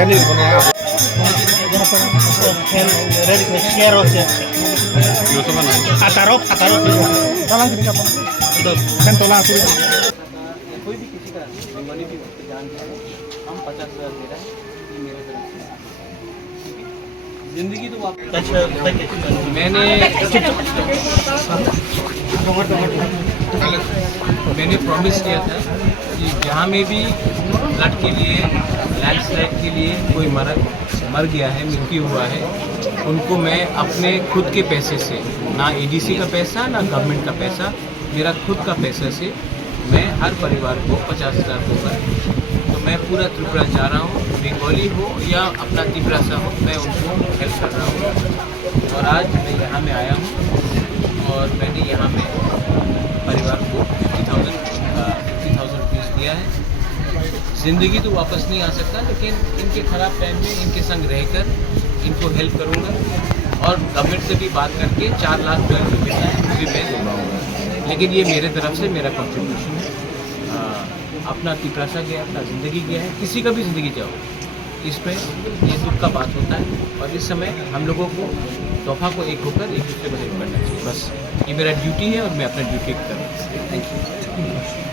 jadi punya atarok tolong sini kapan kan tolong sini कोई भी किसी का बेईमानी भी वक्त जान जाए हम 50,000 दे रहे हैं ये मेरे तरफ से ठीक है जिंदगी तो वापस मैंने प्रॉमिस किया था कि जहाँ में भी फ्लड के लिए लैंडस्लाइड के लिए कोई मर गया है, मृत्यु हुआ है, उनको मैं अपने खुद के पैसे से, ना एडीसी का पैसा ना गवर्नमेंट का पैसा, मेरा खुद का पैसा से मैं हर परिवार को 50,000 दूँगा। तो मैं पूरा त्रिपुरा जा रहा हूँ, बंगाली हो या अपना तिब्रासा हो, मैं उनको हेल्प कर रहा हूँ। और आज मैं यहाँ में आया हूँ और मैंने यहाँ में परिवार को 50,000 रुपीज़ दिया है। ज़िंदगी तो वापस नहीं आ सकता, लेकिन इनके ख़राब टाइम में इनके संग रहकर इनको हेल्प करूँगा और गवर्नमेंट से भी बात करके 4 लाख जो मिलता है वो भी मैं दिलवाऊँगा। लेकिन ये मेरे तरफ से मेरा कंट्रीब्यूशन है। अपना तिपरासा गया, अपना ज़िंदगी गया है, किसी का भी ज़िंदगी जाओ, इसमें ये दुख का बात होता है। और इस समय हम लोगों को तोहफा को एक होकर एक दूसरे को हेल्प करना चाहिए, बस ये मेरा ड्यूटी है और मैं अपना ड्यूटी कर रहा हूँ। Thank you.